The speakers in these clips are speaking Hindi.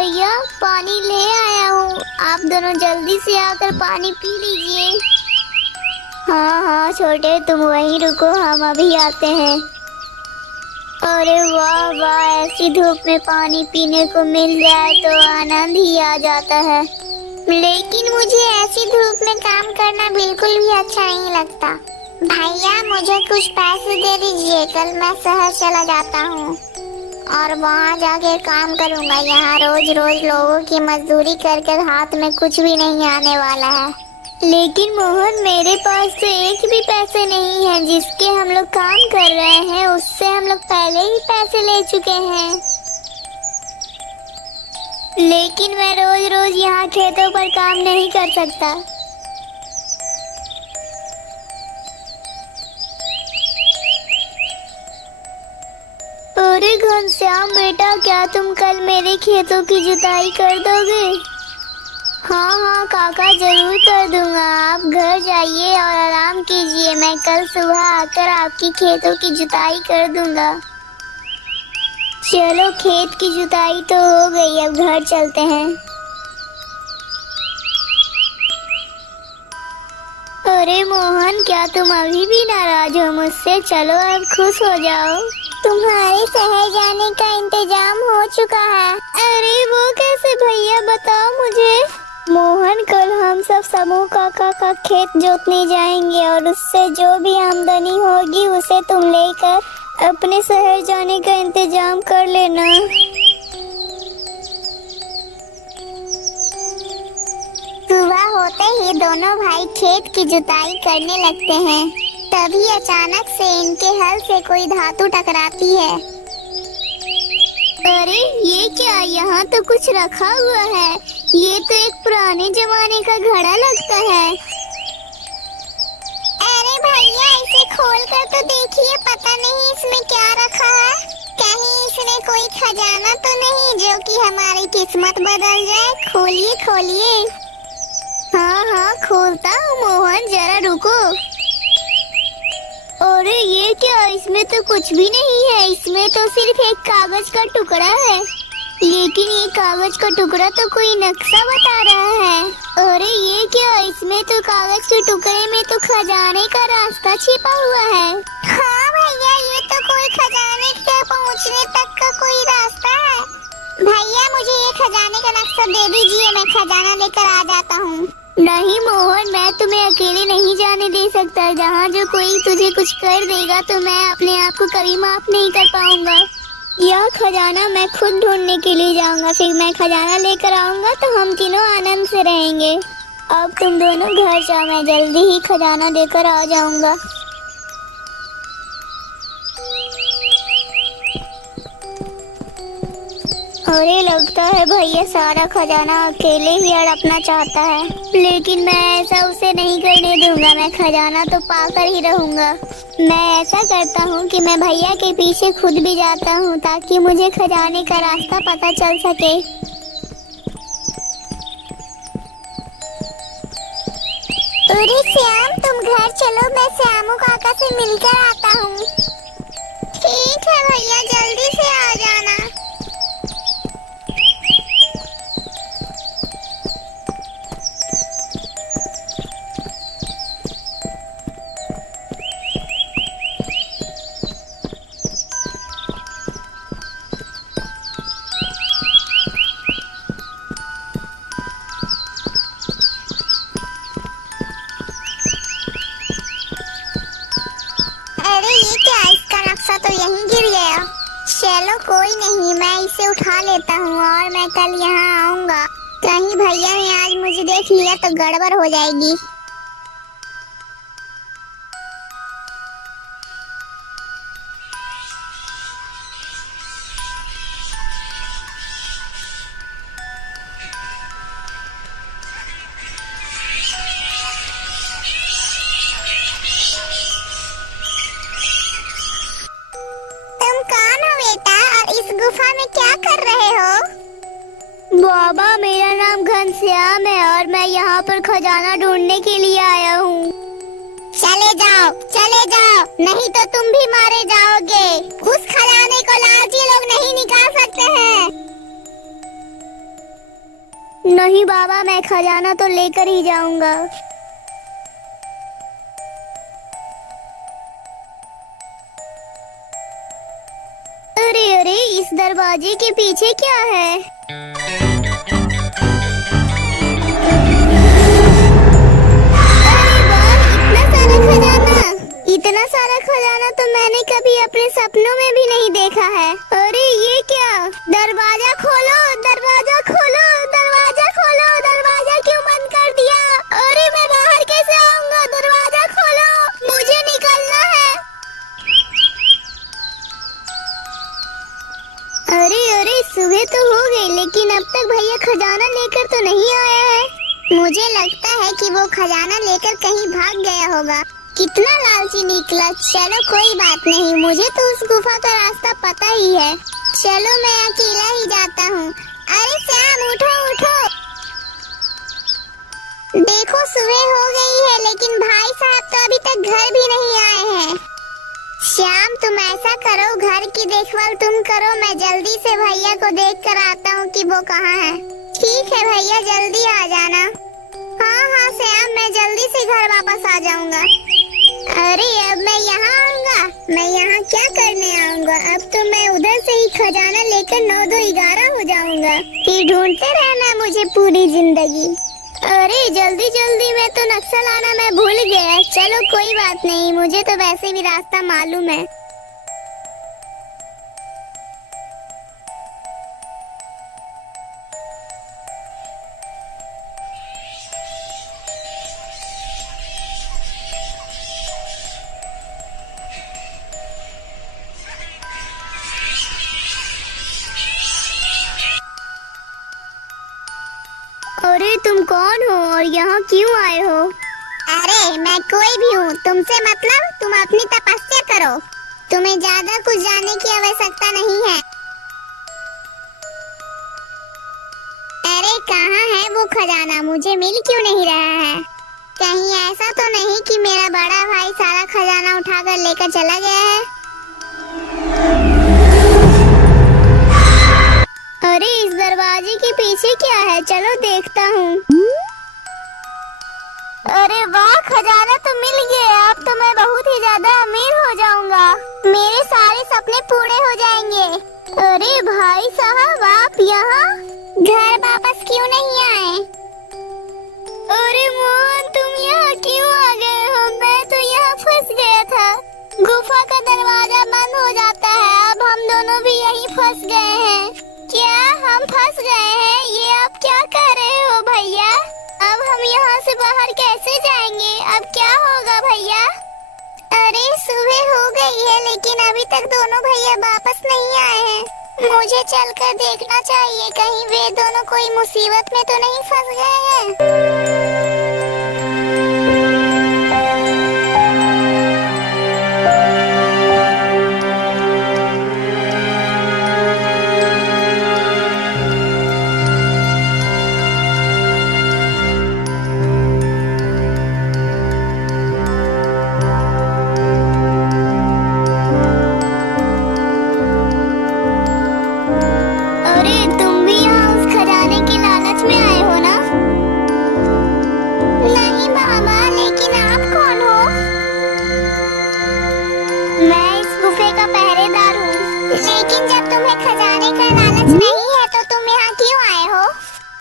भैया, पानी ले आया हूँ। आप दोनों जल्दी से आकर पानी पी लीजिए। हाँ हाँ छोटे, तुम वहीं रुको, हम अभी आते हैं। अरे वाह वाह, ऐसी धूप में पानी पीने को मिल जाए तो आनंद ही आ जाता है। लेकिन मुझे ऐसी धूप में काम करना बिल्कुल भी अच्छा नहीं लगता। भैया मुझे कुछ पैसे दे दीजिए, कल मैं शहर चला जाता हूँ और वहाँ जाके काम करूँगा। यहाँ रोज रोज लोगों की मजदूरी कर कर हाथ में कुछ भी नहीं आने वाला है। लेकिन मोहन, मेरे पास तो एक भी पैसे नहीं है। जिसके हम लोग काम कर रहे हैं उससे हम लोग पहले ही पैसे ले चुके हैं। लेकिन मैं रोज रोज यहाँ खेतों पर काम नहीं कर सकता। अरे घनश्याम बेटा, क्या तुम कल मेरे खेतों की जुताई कर दोगे? हाँ हाँ काका, जरूर कर दूंगा। आप घर जाइए और आराम कीजिए, मैं कल सुबह आकर आपकी खेतों की जुताई कर दूंगा। चलो, खेत की जुताई तो हो गई, अब घर चलते हैं। अरे मोहन, क्या तुम अभी भी नाराज हो मुझसे? चलो अब खुश हो जाओ। तुम्हारे शहर जाने का इंतजाम हो चुका है। अरे वो कैसे भैया, बताओ मुझे। मोहन, कल हम सब समूह काका का खेत जोतने जाएंगे और उससे जो भी आमदनी होगी उसे तुम लेकर अपने शहर जाने का इंतजाम कर लेना। सुबह होते ही दोनों भाई खेत की जुताई करने लगते हैं। तभी अचानक से इनके हल से कोई धातु टकराती है। अरे ये क्या, यहाँ तो कुछ रखा हुआ है। ये तो एक पुराने जमाने का घड़ा लगता है। अरे भैया, इसे खोल कर तो देखिए, पता नहीं इसमें क्या रखा है। कहीं इसमें कोई खजाना तो नहीं जो कि हमारी किस्मत बदल जाए। खोलिए खोलिए। हाँ हाँ खोलता हूँ मोहन, जरा रुको। अरे ये क्या, इसमें तो कुछ भी नहीं है। इसमें तो सिर्फ एक कागज का टुकड़ा है। लेकिन ये कागज का टुकड़ा तो कोई नक्शा बता रहा है। अरे ये क्या, इसमें तो कागज के टुकड़े में तो खजाने का रास्ता छिपा हुआ है। हाँ भैया, ये तो कोई खजाने के पहुँचने तक का कोई रास्ता है। भैया मुझे ये खजाने का नक्शा दे दीजिए, मैं खजाना लेकर आ जाता हूँ। नहीं मोहन, मैं तुम्हें अकेले नहीं जाने दे सकता। जहाँ जो कोई तुझे कुछ कर देगा तो मैं अपने आप को कभी माफ नहीं कर पाऊंगा। यह खजाना मैं खुद ढूंढने के लिए जाऊंगा, फिर मैं खजाना लेकर आऊंगा तो हम तीनों आनंद से रहेंगे। अब तुम दोनों घर जाओ, मैं जल्दी ही खजाना लेकर आ जाऊंगा। अरे लगता है भैया सारा खजाना अकेले ही हड़पना चाहता है। लेकिन मैं ऐसा उसे नहीं करने दूंगा। मैं खजाना तो पाकर ही रहूंगा। मैं ऐसा करता हूँ कि मैं भैया के पीछे खुद भी जाता हूँ ताकि मुझे खजाने का रास्ता पता चल सके। अरे श्याम, तुम घर चलो, मैं श्यामू काका से मिलकर आता हूँ। ठीक है भैया, जल्दी से आ जाना। तो यहीं गिर गया। चलो कोई नहीं, मैं इसे उठा लेता हूँ और मैं कल यहाँ आऊँगा। कहीं भैया ने आज मुझे देख लिया तो गड़बड़ हो जाएगी। गुफा में क्या कर रहे हो? बाबा, मेरा नाम घनश्याम है और मैं यहाँ पर खजाना ढूंढने के लिए आया हूँ। चले जाओ, नहीं तो तुम भी मारे जाओगे। उस खजाने को लालची लोग नहीं निकाल सकते हैं। नहीं बाबा, मैं खजाना तो लेकर ही जाऊंगा। अरे अरे, इस दरवाजे के पीछे क्या है? अरे वाह, इतना सारा खजाना तो मैंने कभी अपने सपनों में भी नहीं देखा है। अरे ये क्या? दरवाजा खोलो, दरवाजा खोलो, दरवाजा खोलो, दरवाजा क्यों बंद कर दिया? अरे मैं बाहर कैसे आऊंगा? दरवाजा खोलो, मुझे निकलना है। अरे अरे, सुबह तो हो गई, लेकिन अब तक भैया खजाना लेकर तो नहीं आया है। मुझे लगता है कि वो खजाना लेकर कहीं भाग गया होगा। कितना लालची निकला। चलो कोई बात नहीं, मुझे तो उस गुफा का रास्ता पता ही है। चलो मैं अकेला ही जाता हूँ। अरे श्याम, उठो उठो। देखो सुबह हो गई है, लेकिन भाई साहब तो अभी तक घर भी नहीं आए हैं। श्याम, तुम ऐसा करो, घर की देखभाल तुम करो, मैं जल्दी से भैया को देख कर आता हूँ कि वो कहाँ है। ठीक है भैया, जल्दी आ जाना। हाँ हाँ श्याम, मैं जल्दी से घर वापस आ जाऊंगा। अरे अब मैं यहाँ आऊंगा? मैं यहाँ क्या करने आऊंगा? अब तो मैं उधर से ही खजाना लेकर 9-2-11 हो जाऊंगा। फिर ढूंढते रहना मुझे पूरी जिंदगी। अरे जल्दी जल्दी, मैं तो नक्शा लाना मैं भूल गया। चलो कोई बात नहीं, मुझे तो वैसे भी रास्ता मालूम है। अरे तुम कौन हो और यहाँ क्यों आए हो? अरे मैं कोई भी हूँ, तुमसे मतलब? तुम अपनी तपस्या करो, तुम्हें ज्यादा कुछ जानने की आवश्यकता नहीं है। अरे कहाँ है वो खजाना? मुझे मिल क्यों नहीं रहा है? कहीं ऐसा तो नहीं कि मेरा बड़ा भाई सारा खजाना उठाकर लेकर चला गया है? अरे इस दरवाजे के पीछे क्या है? चलो देखता हूँ। अरे वाह, खजाना तो मिल गया। अब तो मैं बहुत ही ज्यादा अमीर हो जाऊंगा। मेरे सारे सपने पूरे हो जाएंगे। अरे भाई साहब, आप यहाँ घर वापस क्यों नहीं आए? अरे मोहन, तुम यहाँ क्यों आ गए हो? मैं तो यहाँ फंस गया था। गुफा का दरवाजा बंद हो जाता है, अब हम दोनों भी यहीं फंस गए हैं। क्या हम फंस गए हैं? ये आप क्या कर रहे हो भैया? अब हम यहाँ से बाहर कैसे जाएंगे? अब क्या होगा भैया? अरे सुबह हो गई है, लेकिन अभी तक दोनों भैया वापस नहीं आए हैं। मुझे चलकर देखना चाहिए, कहीं वे दोनों कोई मुसीबत में तो नहीं फंस गए हैं।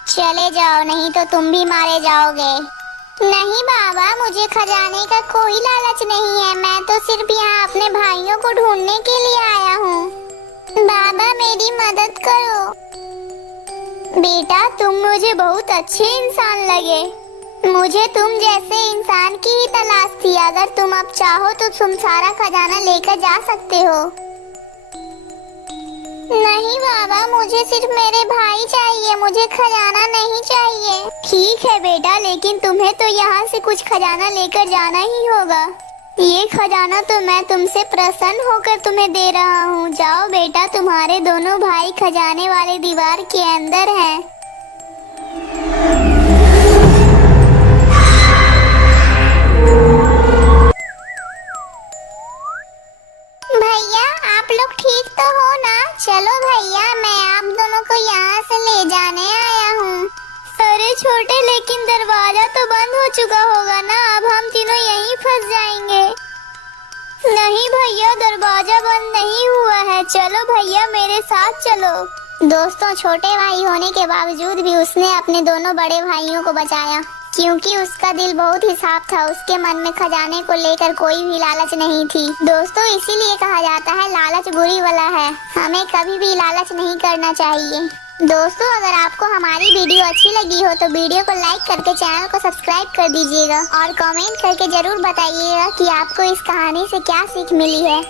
चले जाओ, नहीं तो तुम भी मारे जाओगे। नहीं बाबा, मुझे खजाने का कोई लालच नहीं है। मैं तो सिर्फ यहाँ अपने भाइयों को ढूंढने के लिए आया हूँ। बाबा मेरी मदद करो। बेटा, तुम मुझे बहुत अच्छे इंसान लगे। मुझे तुम जैसे इंसान की ही तलाश थी। अगर तुम अब चाहो तो तुम सारा खजाना लेकर जा सकते हो। नहीं बाबा, मुझे सिर्फ मेरे भाई चाहिए, मुझे खजाना नहीं चाहिए। ठीक है बेटा, लेकिन तुम्हें तो यहाँ से कुछ खजाना लेकर जाना ही होगा। ये खजाना तो मैं तुमसे प्रसन्न होकर तुम्हें दे रहा हूँ। जाओ बेटा, तुम्हारे दोनों भाई खजाने वाले दीवार के अंदर हैं। भैया, आप लोग ठीक तो हो ना? चलो भैया, मैं आप दोनों को यहाँ से ले जाने आया हूँ। भैया दरवाजा बंद नहीं हुआ है, चलो भैया मेरे साथ चलो। दोस्तों, छोटे भाई होने के बावजूद भी उसने अपने दोनों बड़े भाइयों को बचाया, क्योंकि उसका दिल बहुत ही साफ था। उसके मन में खजाने को लेकर कोई भी लालच नहीं थी। दोस्तों, इसीलिए कहा जाता है लालच बुरी वाला है, हमें कभी भी लालच नहीं करना चाहिए। दोस्तों, अगर आपको हमारी वीडियो अच्छी लगी हो तो वीडियो को लाइक करके चैनल को सब्सक्राइब कर दीजिएगा और कमेंट करके जरूर बताइएगा कि आपको इस कहानी से क्या सीख मिली है।